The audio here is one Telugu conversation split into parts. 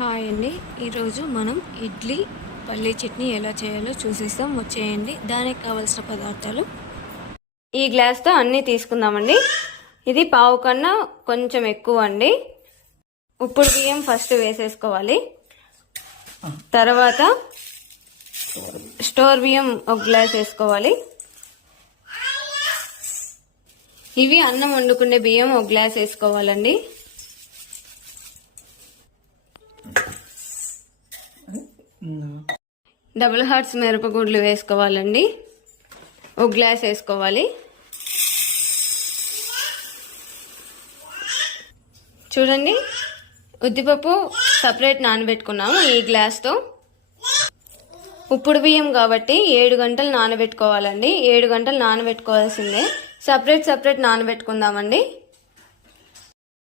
హాయ్ అండి, ఈరోజు మనం ఇడ్లీ పల్లీ చట్నీ ఎలా చేయాలో చూసేస్తాం. వచ్చేయండి. దానికి కావాల్సిన పదార్థాలు ఈ గ్లాస్తో అన్నీ తీసుకుందామండి. ఇది పావు కన్నా కొంచెం ఎక్కువ అండి. ఉప్పుడు బియ్యం ఫస్ట్ వేసేసుకోవాలి. తర్వాత స్టోర్ బియ్యం ఒక గ్లాస్ వేసుకోవాలి. ఇవి అన్నం వండుకునే బియ్యం ఒక గ్లాస్ వేసుకోవాలండి. డబుల్ హార్ట్స్ మిరపగుడ్లు వేసుకోవాలండి, ఒక గ్లాస్ వేసుకోవాలి. చూడండి, ఉద్దిపప్పు సపరేట్ నానబెట్టుకున్నాము ఈ గ్లాస్తో. ఉప్పుడు బియ్యం కాబట్టి 7 గంటలు నానబెట్టుకోవాలండి. 7 గంటలు నానబెట్టుకోవాల్సిందే. సపరేట్ నానబెట్టుకుందామండి.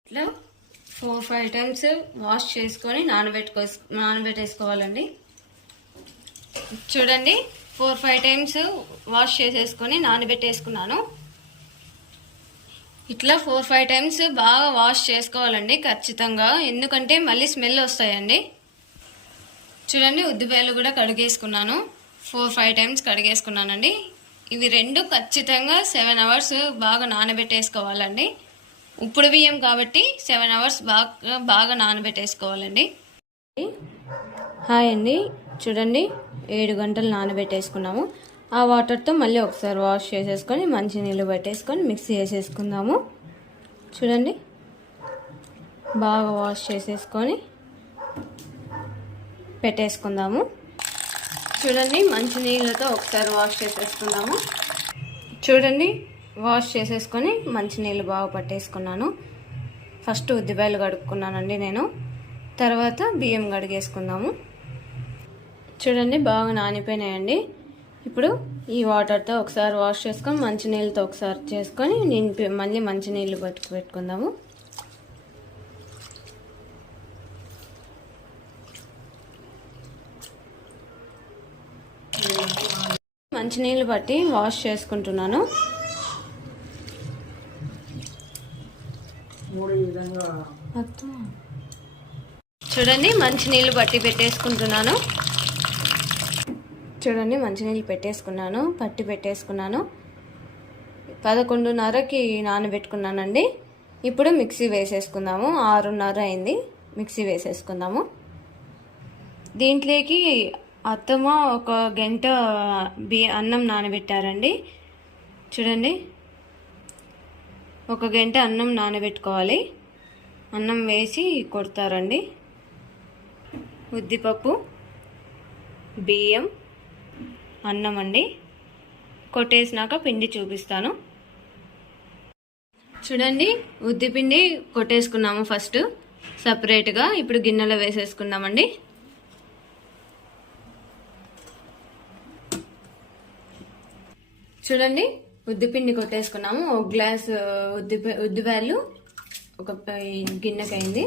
ఇట్లా 4-5 టైమ్స్ వాష్ చేసుకొని నానబెట్టేసుకోవాలండి. చూడండి, 4-5 టైమ్స్ వాష్ చేసేసుకొని నానబెట్టేసుకున్నాను. ఇట్లా 4-5 టైమ్స్ బాగా వాష్ చేసుకోవాలండి ఖచ్చితంగా, ఎందుకంటే మళ్ళీ స్మెల్ వస్తాయండి. చూడండి, ఉద్దిపాయలు కూడా కడిగేసుకున్నాను. 4-5 టైమ్స్ కడిగేసుకున్నానండి. ఇవి రెండు ఖచ్చితంగా 7 అవర్స్ బాగా నానబెట్టేసుకోవాలండి. ఉప్పుడు బియ్యం కాబట్టి 7 అవర్స్ బాగా నానబెట్టేసుకోవాలండి. హాయ్ అండి, చూడండి 7 గంటలు నానబెట్టేసుకున్నాము. ఆ వాటర్తో మళ్ళీ ఒకసారి వాష్ చేసేసుకొని మంచినీళ్ళు పెట్టేసుకొని మిక్సీ వేసేసుకుందాము. చూడండి, బాగా వాష్ చేసేసుకొని పెట్టేసుకుందాము. చూడండి, మంచినీళ్ళతో ఒకసారి వాష్ చేసేసుకుందాము. చూడండి, వాష్ చేసేసుకొని మంచినీళ్ళు బాగా పట్టేసుకున్నాను. ఫస్ట్ ఉద్దిపాయలు కడుక్కున్నానండి నేను. తర్వాత బియ్యం కడిగేసుకుందాము. చూడండి, బాగా నానిపోయినాయండి. ఇప్పుడు ఈ వాటర్తో ఒకసారి వాష్ చేసుకొని మంచినీళ్ళతో ఒకసారి చేసుకొని మళ్ళీ మంచినీళ్ళు పెట్టుకుందాము. మంచినీళ్ళు పట్టి వాష్ చేసుకుంటున్నాను. చూడండి, మంచినీళ్ళు పట్టి పెట్టేసుకుంటున్నాను. చూడండి, మంచినీళ్ళు పట్టి పెట్టేసుకున్నాను. 11:30కి నానబెట్టుకున్నానండి. ఇప్పుడు మిక్సీ వేసేసుకుందాము. 6:30 అయింది. మిక్సీ వేసేసుకుందాము. దీంట్లోకి అత్తమ్మ 1 గంట అన్నం నానబెట్టారండి. చూడండి, 1 గంట అన్నం నానబెట్టుకోవాలి. అన్నం వేసి కొడతారండి. ఉద్దిపప్పు, బియ్యం, అన్నం అండి. కొట్టేసినాక పిండి చూపిస్తాను. చూడండి, ఉద్దిపిండి కొట్టేసుకున్నాము ఫస్ట్ సపరేట్గా. ఇప్పుడు గిన్నెలో వేసేసుకుందామండి. చూడండి, ఉద్దిపిండి కొట్టేసుకున్నాము. 1 గ్లాస్ ఉద్దిపాయలు ఒక గిన్నెకైంది.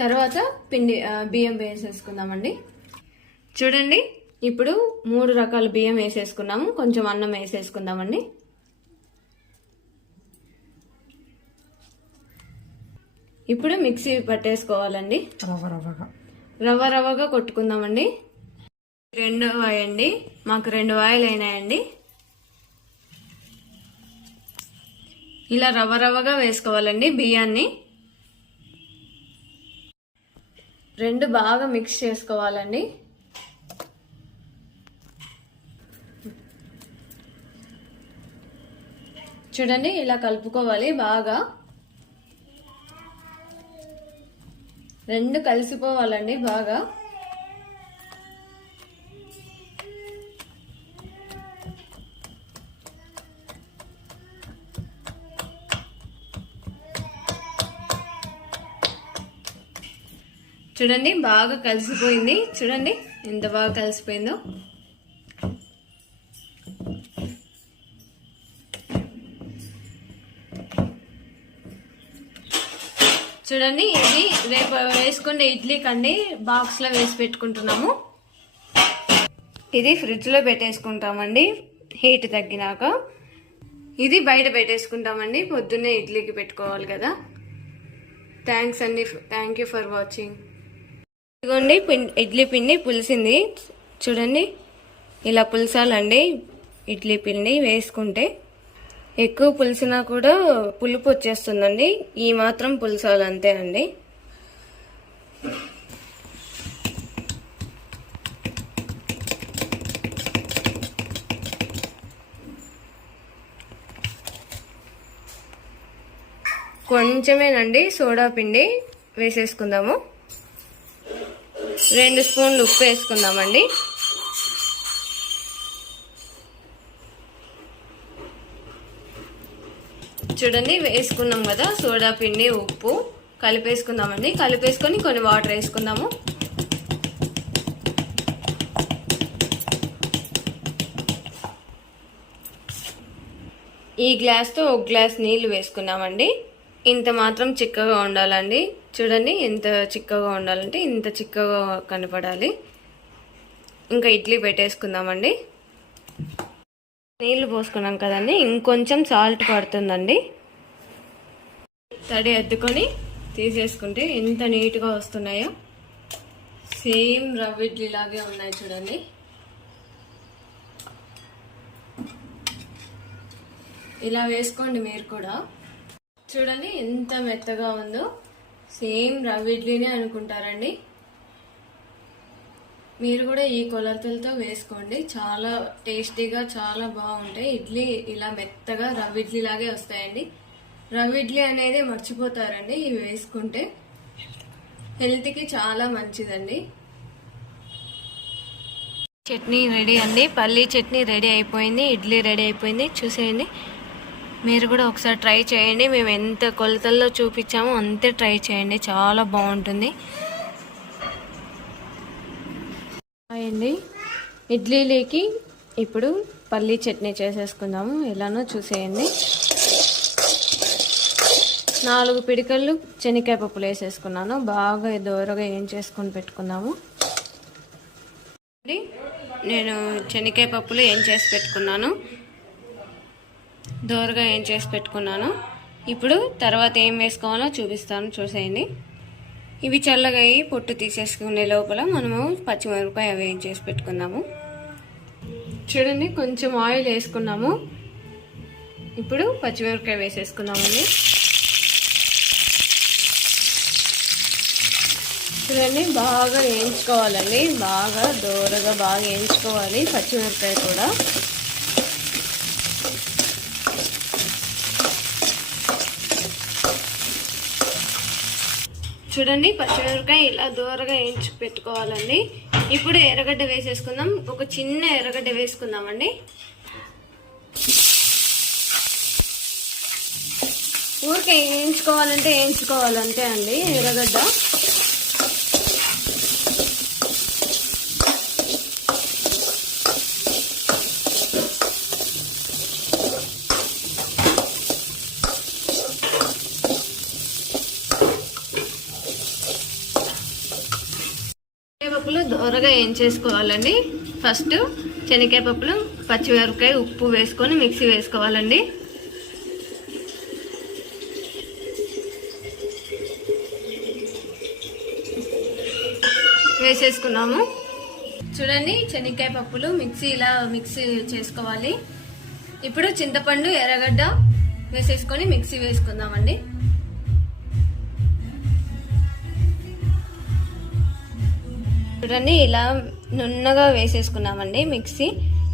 తర్వాత బియ్యం వేసేసుకుందామండి. చూడండి, ఇప్పుడు 3 రకాల బియ్యం వేసేసుకున్నాము. కొంచెం అన్నం వేసేసుకుందామండి. ఇప్పుడు మిక్సీ పట్టేసుకోవాలండి. రవ్వగా కొట్టుకుందామండి. 2 వాయండి, మాకు 2 వాయిలు అయినాయండి. ఇలా రవ్వగా వేసుకోవాలండి బియ్యాన్ని. 2 బాగా మిక్స్ చేసుకోవాలండి. చూడండి, ఇలా కలుపుకోవాలి బాగా. 2 కలిసిపోవాలండి బాగా. చూడండి, బాగా కలిసిపోయింది. చూడండి ఎంత బాగా కలిసిపోయిందో. చూడండి, ఇది రేపు వేసుకునే ఇడ్లీ కండి బాక్స్లో వేసి పెట్టుకుంటున్నాము. ఇది ఫ్రిడ్జ్లో పెట్టేసుకుంటామండి హీట్ తగ్గినాక. ఇది బయట పెట్టేసుకుంటామండి, పొద్దున్నే ఇడ్లీకి పెట్టుకోవాలి కదా. థ్యాంక్స్ అండి, థ్యాంక్ యూ ఫర్ వాచింగ్. ఇదిగోండి ఇడ్లీ పిండి పులిసింది చూడండి. ఇలా పులసాలండి ఇడ్లీ పిండి వేసుకుంటే. ఎక్కువ పులిసినా కూడా పులుపు వచ్చేస్తుందండి. ఈ మాత్రం పులసాలు అంతే అండి. కొంచెమేనండి సోడా పిండి వేసేసుకుందాము. 2 స్పూన్లు ఉప్పు వేసుకుందామండి. చూడండి వేసుకున్నాం కదా సోడా పిండి ఉప్పు కలిపేసుకుందామండి. కలిపేసుకొని కొన్ని వాటర్ వేసుకుందాము. ఈ గ్లాస్తో 1 గ్లాస్ నీళ్లు వేసుకున్నామండి. ఇంత మాత్రం చిక్కగా ఉండాలండి. చూడండి ఎంత చిక్కగా ఉండాలంటే ఇంత చిక్కగా కనపడాలి. ఇంకా ఇడ్లీ పెట్టేసుకుందామండి. నీళ్లు పోసుకున్నాం కదండి, ఇంకొంచెం సాల్ట్ పడుతుందండి. తడి అద్దుకొని తీసేసుకుంటే ఎంత నీట్గా వస్తున్నాయో. సేమ్ రవ్వ ఇడ్లీ లాగే ఉన్నాయి చూడండి. ఇలా వేసుకోండి మీరు కూడా. చూడండి ఎంత మెత్తగా ఉందో. సేమ్ రవ్వ ఇడ్లీనే అనుకుంటారండి. మీరు కూడా ఈ కొలతలతో వేసుకోండి. చాలా టేస్టీగా చాలా బాగుంటాయి ఇడ్లీ. ఇలా మెత్తగా రవ్వ ఇడ్లీ లాగే వస్తాయండి. రవ్వ ఇడ్లీ అనేది మర్చిపోతారండి ఇవి వేసుకుంటే. హెల్త్కి చాలా మంచిదండి. చట్నీ రెడీ అండి. పల్లీ చట్నీ రెడీ అయిపోయింది. ఇడ్లీ రెడీ అయిపోయింది. చూసేయండి. మీరు కూడా ఒకసారి ట్రై చేయండి. మేము ఎంత కొలతల్లో చూపించామో అంతే ట్రై చేయండి. చాలా బాగుంటుంది అండి. ఇడ్లీలోకి ఇప్పుడు పల్లీ చట్నీ చేసేసుకుందాము. ఎలానో చూసేయండి. 4 పిడికలు శనగకాయ పప్పులు వేసేసుకున్నాను. బాగా దోరగా ఏం చేసుకొని పెట్టుకుందాము. నేను శనగకాయ పప్పులు ఏం చేసి పెట్టుకున్నాను. దోరగా ఏం చేసి పెట్టుకున్నాను. ఇప్పుడు తర్వాత ఏం వేసుకోవాలో చూపిస్తాను. చూసేయండి. ఇవి చల్లగా అయ్యి పొట్టు తీసేసుకునే లోపల మనము పచ్చిమిరపకాయ అవి ఏం చేసి పెట్టుకుందాము. చూడండి కొంచెం ఆయిల్ వేసుకున్నాము. ఇప్పుడు పచ్చిమిరపకాయ వేసేసుకుందామండి. చూడండి బాగా వేయించుకోవాలండి. బాగా దోరగా బాగా వేయించుకోవాలి పచ్చిమిరపకాయ కూడా. చూడండి పచ్చిమిరపకాయ ఇలా దూరగా వేయించి పెట్టుకోవాలండి. ఇప్పుడు ఎర్రగడ్డ వేసేసుకుందాం. ఒక చిన్న ఎర్రగడ్డ వేసుకుందామండి. ఊరికే వేయించుకోవాలంటే అండి ఎర్రగడ్డ. పప్పులు దోరగా ఏం చేసుకోవాలండి. ఫస్ట్ శనగకాయ పప్పులు పచ్చిమిరపకాయ ఉప్పు వేసుకొని మిక్సీ వేసుకోవాలండి. వేసేసుకున్నాము. చూడండి శనగకాయ పప్పులు ఇలా మిక్సీ చేసుకోవాలి. ఇప్పుడు చింతపండు ఎర్రగడ్డ వేసేసుకొని మిక్సీ వేసుకుందామండి. చూడండి ఇలా నున్నగా వేసేసుకున్నామండి మిక్సీ.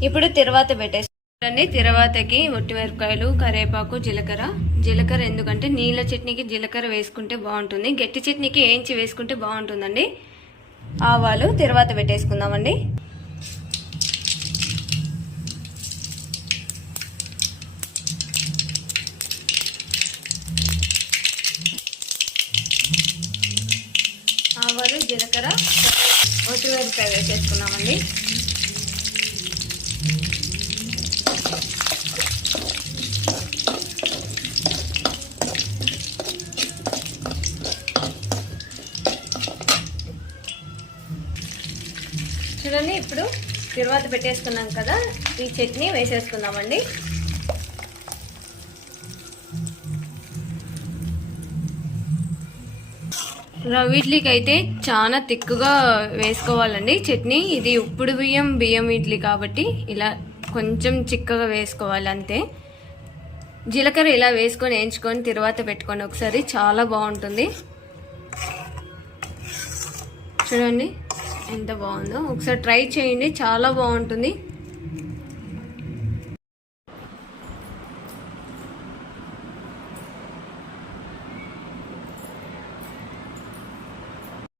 ఇప్పుడు తిరువాత పెట్టేసుకోండి. తిరువాతకి ఒట్టిమిరపకాయలు, కరివేపాకు, జీలకర్ర ఎందుకంటే నీళ్ళ చట్నీకి జీలకర్ర వేసుకుంటే బాగుంటుంది. గట్టి చట్నీకి వేయించి వేసుకుంటే బాగుంటుందండి. ఆవాలు తిరువాత పెట్టేసుకుందామండి. ఆవాలు, జీలకర్ర, ఒట్టిమిరపకాయ వేసేసుకున్నామండి. చూడండి ఇప్పుడు తిరువాత పెట్టేసుకున్నాం కదా, ఈ చట్నీ వేసేసుకుందామండి. రవ్వ ఇడ్లీకి అయితే చాలా తిక్కుగా వేసుకోవాలండి చట్నీ. ఇది ఉప్పుడు బియ్యం ఇడ్లీ కాబట్టి ఇలా కొంచెం చిక్కగా వేసుకోవాలి అంతే. జీలకర్ర ఇలా వేసుకొని వేయించుకొని తర్వాత పెట్టుకొని ఒకసారి, చాలా బాగుంటుంది. చూడండి ఎంత బాగుందో, ఒకసారి ట్రై చేయండి, చాలా బాగుంటుంది.